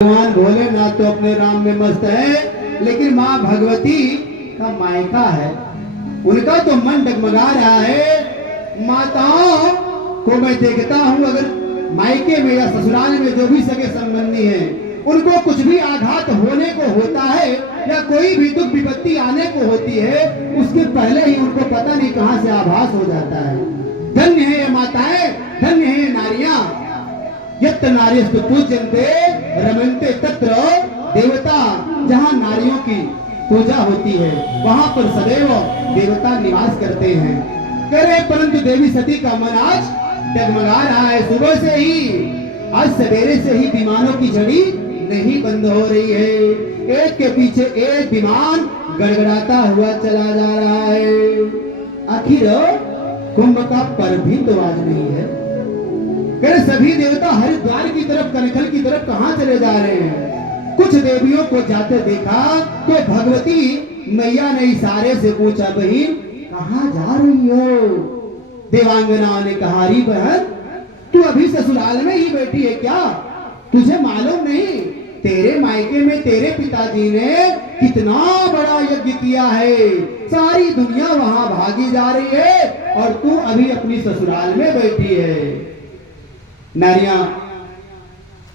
भगवान भोलेनाथ तो अपने राम में मस्त है, लेकिन माँ भगवती का मायका है, उनका तो मन डगमगा रहा है। माताओं को मैं देखता हूँ, अगर मायके में या ससुराल में जो भी सगे संबंधी हैं, उनको कुछ भी आघात होने को होता है या कोई भी दुख विपत्ति आने को होती है, उसके पहले ही उनको पता नहीं कहां से आभास हो जाता है। धन्य है ये माताएं, धन्य है ये नारियां। यत् नार्यस्तु पूज्यन्ते रमन्ते तत्र देवता। जहां नारियों की पूजा होती है वहां पर सदैव देवता निवास करते हैं। करे परंतु देवी सती का मन आज डगमगा रहा है। सुबह से ही, आज सवेरे से ही विमानों की झड़ी नहीं बंद हो रही है। एक के पीछे एक विमान गड़गड़ाता हुआ चला जा रहा है। आखिर कुंभ का पर्व भी तो आज नहीं है। फिर सभी देवता हरिद्वार की तरफ, कनखल की तरफ कहां चले जा रहे हैं? कुछ देवियों को जाते देखा तो भगवती मैया ने इशारे से पूछा, बहन कहां जा रही हो? देवांगना ने कहा, री बहन तू अभी ससुराल में ही बैठी है क्या? तुझे मालूम नहीं तेरे मायके में तेरे पिताजी ने कितना बड़ा यज्ञ किया है, सारी दुनिया वहां भागी जा रही है और तू अभी अपनी ससुराल में बैठी है। नारियां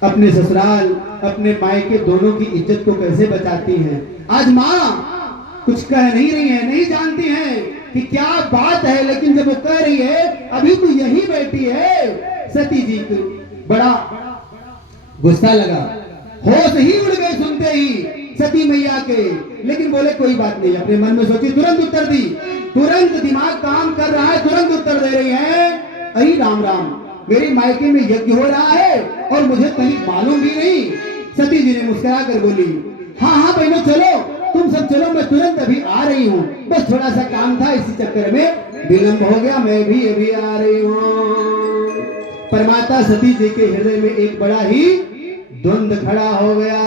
अपने ससुराल अपने मायके दोनों की इज्जत को कैसे बचाती हैं? आज माँ कुछ कह नहीं रही है, नहीं जानती है कि क्या बात है, लेकिन जब वो कह रही है अभी तू यही बैठी है, सती जी को बड़ा गुस्सा लगा, होश ही उड़ गए सुनते ही सती मैया के। लेकिन बोले कोई बात नहीं, अपने मन में सोची, तुरंत उत्तर दी, तुरंत दिमाग काम कर रहा है, तुरंत उत्तर दे रही है, अरे राम राम, मेरे मायके में यज्ञ हो रहा है और मुझे कहीं मालूम भी नहीं। सती जी ने मुस्कुरा कर बोली, हाँ हाँ बहनों चलो, तुम सब चलो, मैं तुरंत अभी आ रही हूँ, बस थोड़ा सा काम था, इसी चक्कर में विलंब हो गया, मैं भी अभी आ रही हूँ। परमाता सती जी के हृदय में एक बड़ा ही द्वंद खड़ा हो गया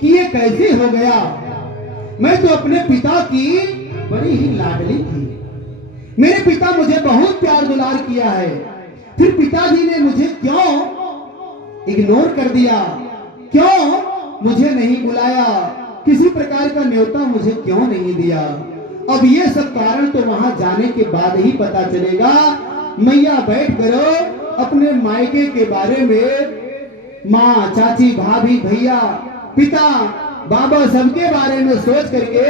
कि ये कैसे हो गया? मैं तो अपने पिता की बड़ी ही लाडली थी, मेरे पिता मुझे बहुत प्यार दुलार किया है, फिर पिताजी ने मुझे क्यों इग्नोर कर दिया, क्यों मुझे नहीं बुलाया, किसी प्रकार का न्योता मुझे क्यों नहीं दिया? अब ये सब कारण तो वहां जाने के बाद ही पता चलेगा। मैया बैठ करो, अपने मायके के बारे में माँ, चाची, भाभी, भैया, पिता, बाबा सबके बारे में सोच करके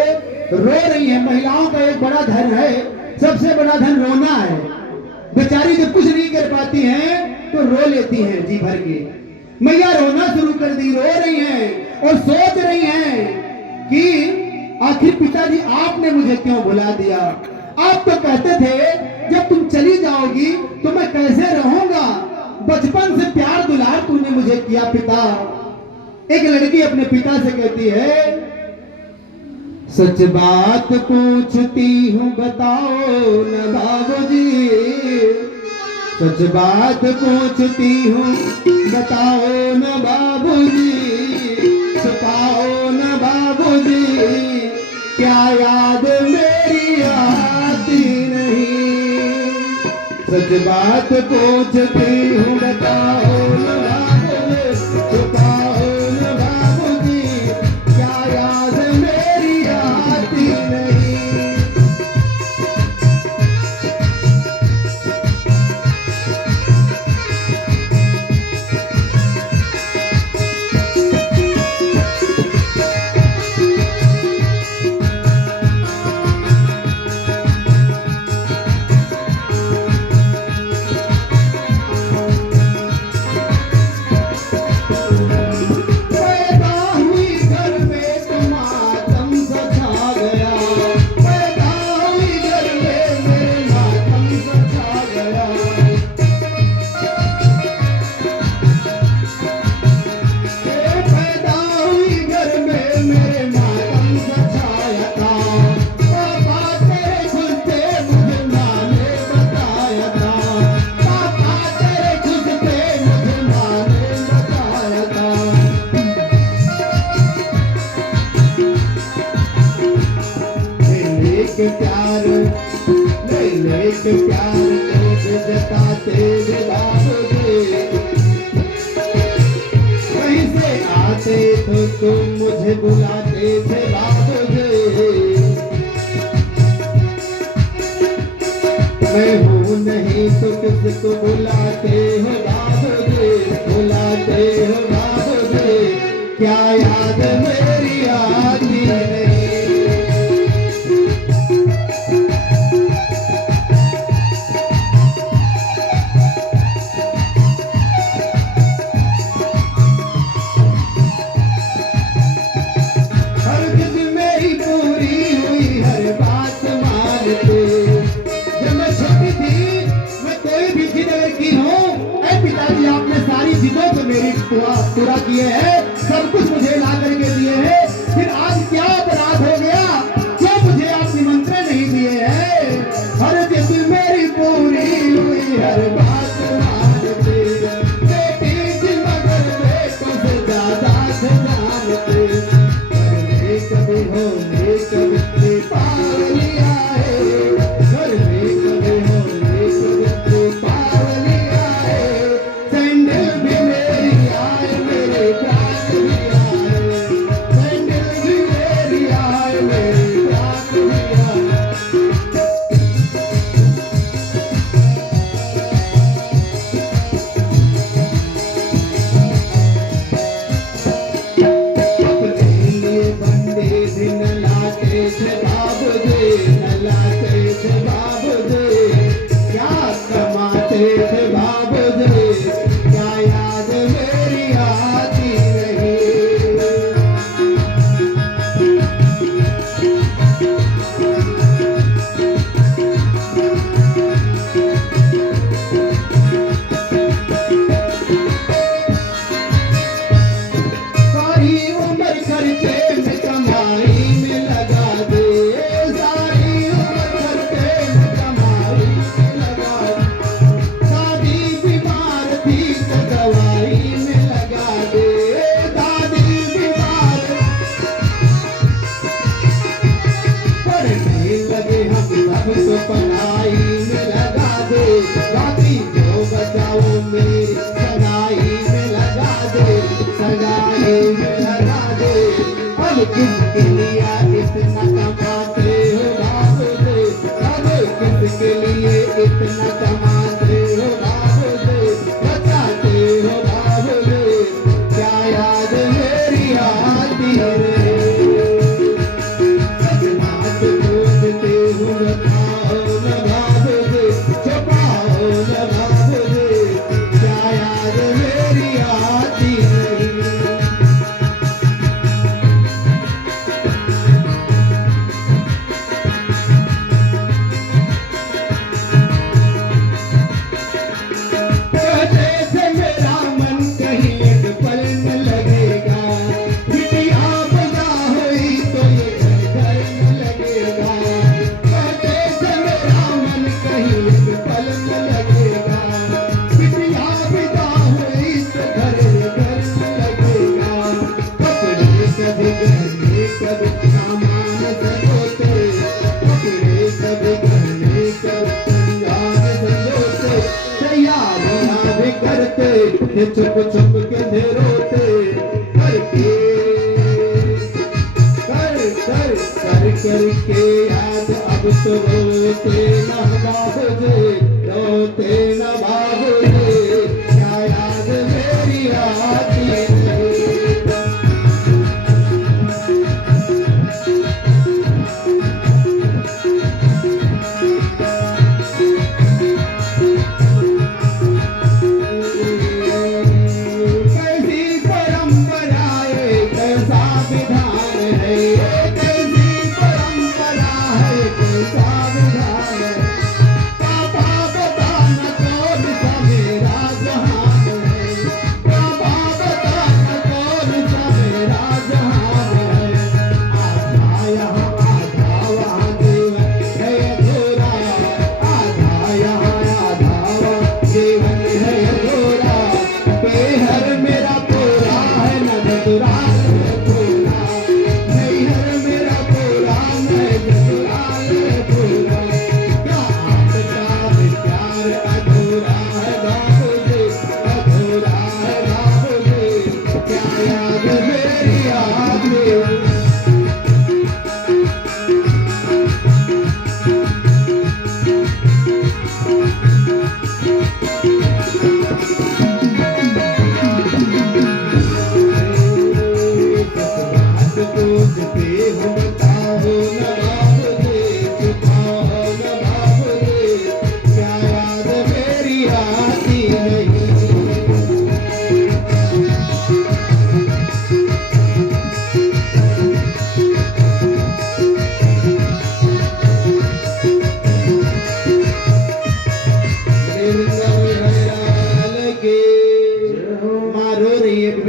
रो रही है। महिलाओं का एक बड़ा धन है, सबसे बड़ा धन रोना है। बेचारी जब कुछ नहीं कर पाती हैं तो रो लेती हैं जी भर के। मैया रोना शुरू कर दी, रो रही हैं और सोच रही हैं कि आखिर पिताजी आपने मुझे क्यों भुला दिया? आप तो कहते थे जब तुम चली जाओगी तो मैं कैसे रहूंगा, बचपन से प्यार दुलार तूने मुझे किया पिता। एक लड़की अपने पिता से कहती है, सच बात पूछती हूँ बताओ न बाबूजी, सच बात पूछती हूँ बताओ न बाबूजी, छुपाओ न बाबूजी, क्या याद मेरी आती नहीं? सच बात पूछती हूँ बताओ न बाबूजी, छुपाओ न बाबूजी, क्या याद मेरी आती नहीं? प्यार जताते बाबूजी, कहीं से आते बुलाते थे बाबू जी। मैं हूँ नहीं तो किसको बुलाते हो बाबू जी, बुलाते हो बाबू जी। क्या याद मेरी आती नहीं। पूरा किए हैं, सब कुछ मुझे ला करके दिए हैं, फिर आज क्या अपराध हो गया, क्यों मुझे आप निमंत्रण नहीं दिए हैं। हर जिद मेरी पूरी हुई, हर बात मानते, बेटी थी मगर बेटों से ज्यादा से जानते। घर में कभी होने कभी पावली आए, घर में कभी होने कभी पावली आए। सैंडल भी मेरी आए, मेरे प्राण भी आए, सैंडल भी मेरी आए, मेरे प्राण भी आए। अपने लिए बंदे दिन लाते थे बाबू जी, न लाते थे बाबू जी। क्या कमाते थे बाबू जी, क्या याद मेरी आती नहीं। सारी उम्र खर्चे में कमाई में लगा दे, सारी उम्र खर्चे में कमाई में लगा दे। दादी बीमार थी तो दवाई में लगा दे, दादी बीमार। पढ़ने लगे हम सब तो पढ़ाई में लगा दे, बाकी जो बचाओ मेरी सगाई में लगा दे, सगाई में लगा दे। अब किसके लिए इतना कमाते हो बाबू जी, अब किसके लिए इतना कमाते हो बाबू जी, बचाते हो बाबू जी। क्या याद मेरी आती है। सजनात पूछते हो बताओ न बाबू जी, छुपाओ न बाबू जी। क्या याद मेरी आती नहीं। कहते थे मेरा मन कहीं एक पल न लगेगा, बिटिया पैदा हुई तो ये घर घर न लगेगा। कहते थे मेरा मन कहीं एक पल न लगेगा, बिटिया पैदा हुई तो घर घर न लगेगा। कपड़े कभी गहने कभी सामान सजोते, कपड़े कभी गहने कभी सामान सजोते। तैयार होना भी करते थे छुप छुप के थे रोते, करके कर करके याद अब तो रोते न बाबू जी, रोते न बाबू जी। क्या याद मेरी आती नहीं। कैसी परंपरा है, कैसा विधान है, कैसी परंपरा है, कैसा विधान है। पापा बताना कौन सा मेरा जहान है, पापा बताना कौन सा मेरा जहान है। आधा यहाँ आधा वहाँ जीवन है अधूरा, आधा यहाँ आधा वहाँ जीवन है अधूरा। बेहर मेरा पूरा है न ससुराल है पूरा, नैहर मेरा पूरा न ससुराल है पूरा। क्या आपका भी प्यार अधूरा है बाबू जी, अधूरा है बाबू जी। क्या याद मेरी आती रे